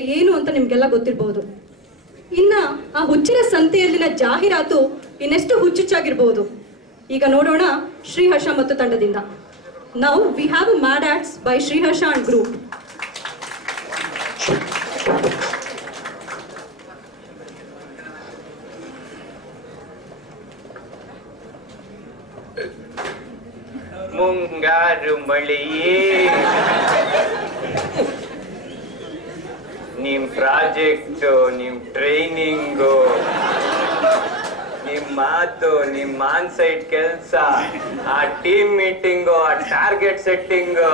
ಏನು ಅಂತ ನಿಮ್ಗೆಲ್ಲ ಗೊತ್ತಿರಬಹುದು. ಇನ್ನ ಆ ಹುಚ್ಚಿನ ಸಂತೆಯಲ್ಲಿನ ಜಾಹೀರಾತು ಇನ್ನೆಷ್ಟು ಹುಚ್ಚುಚ್ಚಾಗಿರಬಹುದು. ಈಗ ನೋಡೋಣ ಶ್ರೀಹರ್ಷ ಮತ್ತು ತಂಡದಿಂದ. Now we have a mad ads by Sriharsha and group. ಮುಂಗಾರು ಮಳೆಯೇ ನಿಮ್ ಪ್ರಾಜೆಕ್ಟ್, ನಿಮ್ ಟ್ರೈನಿಂಗು, ನಿಮ್ ಮಾತು, ನಿಮ್ ಆನ್ ಸೈಟ್ ಕೆಲ್ಸ, ಆ ಟೀಮ್ ಮೀಟಿಂಗು, ಆ ಟಾರ್ಗೆಟ್ ಸೆಟ್ಟಿಂಗು,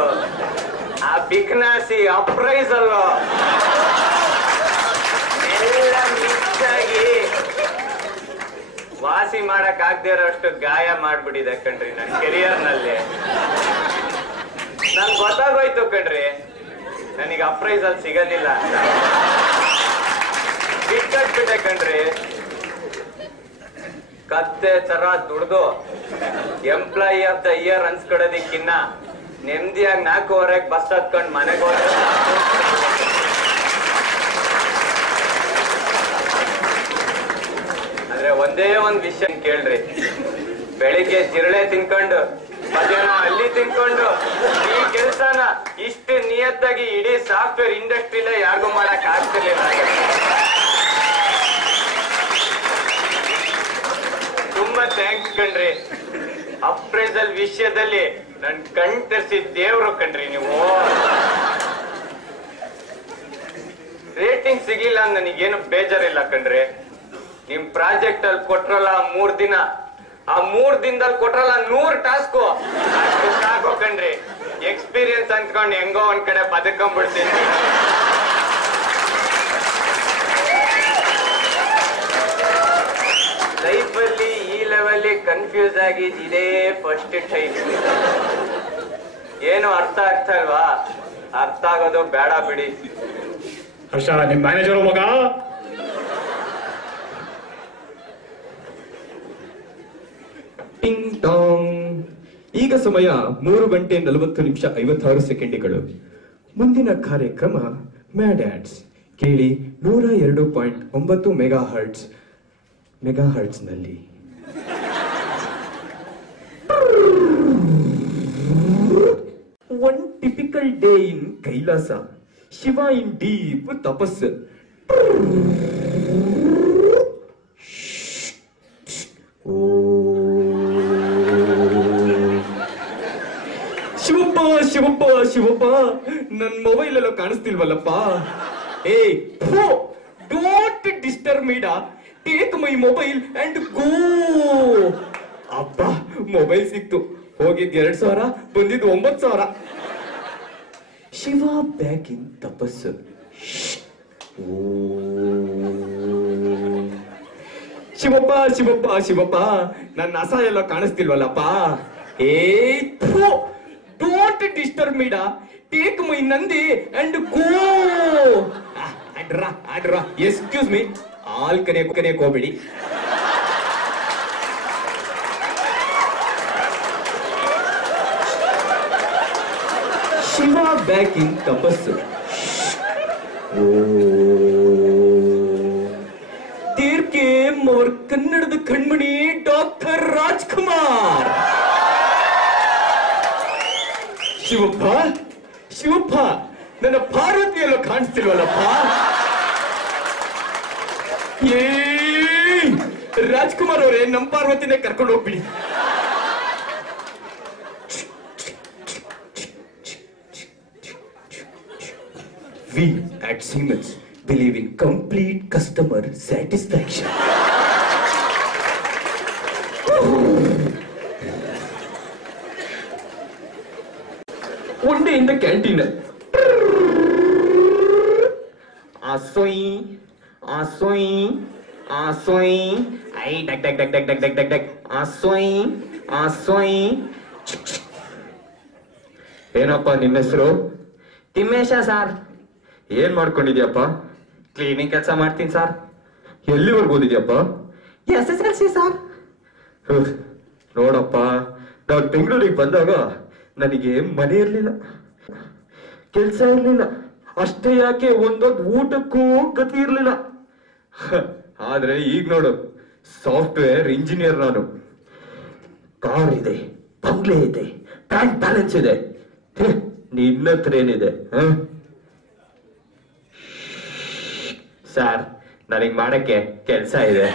ಆ ಬಿಗ್ನಾಸಿ ಅಪ್ರೈಸಲ್ ಎಲ್ಲ ಮಿಕ್ಸ್ ಆಗಿ ವಾಸಿ ಮಾಡಕ್ ಆಗದೆ ಇರೋಷ್ಟು ಗಾಯ ಮಾಡ್ಬಿಟ್ಟಿದೆ ಕಣ್ರಿ ನನ್ ಕೆರಿಯರ್ ನಲ್ಲಿ. ನನ್ ಗೊತ್ತಾಗೋಯ್ತು ಕಣ್ರಿ ನನಗೆ ಅಪ್ರೈಸಲ್ ಸಿಗೋದಿಲ್ಲ ಅಂತ. ಬಿಟ್ಕಟ್ಬಿಟ್ಟೆ ಕಣ್ರಿ. ಕತ್ತೆ ತರ ದುಡ್ದು ಎಂಪ್ಲಾಯಿ ಆಫ್ ದ ಇಯರ್ ಅನ್ಸ್ಕೊಡೋದಿಕ್ಕಿನ್ನ ನೆಮ್ಮದಿಯಾಗಿ 4:15 ಬಸ್ ಹತ್ಕೊಂಡು ಮನೆಗೆ ಹೋದ್ರೆ ಆದ್ರೆ ಒಂದೇ ಒಂದ್ ವಿಷಯ ಕೇಳ್ರಿ. ಬೆಳಿಗ್ಗೆ ಜಿರಳೆ ತಿನ್ಕೊಂಡು ಮಧ್ಯಾಹ್ನ ಅಲ್ಲಿ ತಿನ್ಕೊಂಡು ಈ ಕೆಲ್ಸನ ಇಷ್ಟು ನಿಯತ್ತಾಗಿ ಇಡೀ ಸಾಫ್ಟ್ವೇರ್ ಇಂಡಸ್ಟ್ರಿಲೇ ಯಾರಿಗೂ ಮಾಡಕ್ ಆಗ್ತಿರ್ಲಿಲ್ಲ. ತುಂಬಾ ಥ್ಯಾಂಕ್ಸ್ ಕಣ್ರಿ. ಅಪ್ರೈಸಲ್ ವಿಷಯದಲ್ಲಿ ನನ್ ಕಣ್ ತೆರ್ಸಿ ದೇವ್ರು ಕಣ್ರಿ ನೀವು. ರೇಟಿಂಗ್ ಸಿಗ್ಲಿಲ್ಲ ನನಗೇನು ಬೇಜಾರಿಲ್ಲ ಕಣ್ರಿ. ನಿಮ್ ಪ್ರಾಜೆಕ್ಟ್ ಅಲ್ಲಿ ಕೊಟ್ರಲ್ಲ 3 ದಿನ, ಆ 3 ದಿನದಲ್ಲಿ ಕೊಟ್ರಲ್ಲ 100 ಟಾಸ್ಕು ಸಾಕು ಕಣ್ರಿ. ಎಕ್ಸ್ಪೀರಿಯನ್ಸ್ ಅಂದ್ಕೊಂಡು ಹೆಂಗೋ ಒಂದ್ ಕಡೆ ಬದುಕೊಂಡ್ಬಿಡ್ತೀನಿ. ಲೈಫ್ ಅಲ್ಲಿ ಈ ಲೆವೆಲ್ ಕನ್ಫ್ಯೂಸ್ ಆಗಿದ್ ಇದೇ ಫಸ್ಟ್ ಟೈಮ್. ಏನು ಅರ್ಥ ಆಗ್ತಾ ಇಲ್ವಾ? ಅರ್ಥ ಆಗೋದು ಬೇಡ ಬಿಡಿ. ಹರ್ಷ ನಿಮ್ ಮ್ಯಾನೇಜರ್ ಮಗ. ಟಿಂಗ್ ಟಾಂಗ್. ಈಗ ಸಮಯ 3:40:56. ಮುಂದಿನ ಕಾರ್ಯಕ್ರಮ ಮ್ಯಾಡ್ ಆಡ್ಸ್. ಕೇಳಿ 102.9 ಮೆಗಾಹರ್ಟ್ಸ್ ನಲ್ಲಿ. One typical day in Kailasa. Shiva in deep ತಪಸ್ಸು. ಶಿವಪ್ಪ ಶಿವಪ್ಪ ಶಿವಪ್ಪ, ನನ್ ಮೊಬೈಲ್ ಎಲ್ಲ ಕಾಣಿಸ್ತಿಲ್ವಲ್ಲಪ್ಪ. ಏ ಡೋಂಟ್ ಡಿಸ್ಟರ್ಬ್ ಮೀ ಡಾ. Take my mobile and go. ಅಪ್ಪ ಮೊಬೈಲ್ ಸಿಕ್ತು. ಹೋಗಿದ್ 2,000, ಬಂದಿದ್ದು 9,000. ಶಿವ ಬ್ಯಾಕ್ ಇನ್ ತಪಸ್ಸು. ಶಿವಪ್ಪ ಶಿವಪ್ಪ ಶಿವಪ್ಪ, ನನ್ನ ಅಸ ಎಲ್ಲ ಕಾಣಿಸ್ತಿಲ್ವಲ್ಲಪ್ಪ. ಏ ಡೋಂಟ್ ಡಿಸ್ಟರ್ಬ್ ಮೀ ಡಾ. Take my Nandi and go. ಅಡ್ರಾ ಎಕ್ಸ್ಕ್ಯೂಸ್ ಮೀ. ಆಲ್ ಕರೆಯಕ್ ಹೋಗ್ಬೇಡಿ. ಶಿವ ಬ್ಯಾಕ್ ಇನ್ ತಪಸ್ಸು. ದೇರ್ ಕೇಮ್ ಅವರ್ ಕನ್ನಡದ ಕಣ್ಮಣಿ ಡಾಕ್ಟರ್ ರಾಜ್ಕುಮಾರ್. ಶಿವಪ್ಪ ಶಿವಪ್ಪ, ನನ್ನ ಪಾರ್ವತಿಯಲ್ಲೂ ಕಾಣಿಸ್ತಿಲ್ವಲ್ಲಪ್ಪ. ಏ ರಾಜ್ಕುಮಾರ್ ಅವರೇ, ನಮ್ ಪಾರ್ವತಿನೇ ಕರ್ಕೊಂಡು ಹೋಗ್ಬಿಡಿ. We at Siemens believe in complete customer satisfaction. One day in the canteen, asoi, ay dak, asoi. ಏನಪ್ಪ ನಿನ್ನ ಹೆಸರು? ತಿಮ್ಮೇಶ ಸರ್. ಏನ್ ಮಾಡ್ಕೊಂಡಿದ್ಯಪ್ಪ? ಕ್ಲೀನಿಂಗ್ ಕೆಲಸ ಮಾಡ್ತೀನಿ ಸರ್. ಎಲ್ಲಿವರೆಗೂ ಓದಿದ್ಯಪ್ಪ? SSLC sir. ನೋಡಪ್ಪ, ನಾನು ಬೆಂಗಳೂರಿಗೆ ಬಂದಾಗ ನನಗೆ ಮನೆ ಇರ್ಲಿಲ್ಲ, ಕೆಲ್ಸ ಇರ್ಲಿಲ್ಲ, ಅಷ್ಟೇ ಯಾಕೆ ಒಂದೊಂದು ಊಟಕ್ಕೂ ಗತಿ ಇರ್ಲಿಲ್ಲ. ಆದ್ರೆ ಈಗ ನೋಡು, ಸಾಫ್ಟ್ವೇರ್ ಇಂಜಿನಿಯರ್ ನಾನು. ಕಾರ್ ಇದೆ, ಬಂಗ್ಲೆ ಇದೆ, ಬ್ಯಾಂಕ್ ಬ್ಯಾಲೆನ್ಸ್ ಇದೆ. ನಿನ್ನ ಹತ್ರ ಏನಿದೆ? ಸರ್, ನನಗ್ ಮಾಡಕ್ಕೆ ಕೆಲ್ಸ ಇದೆ.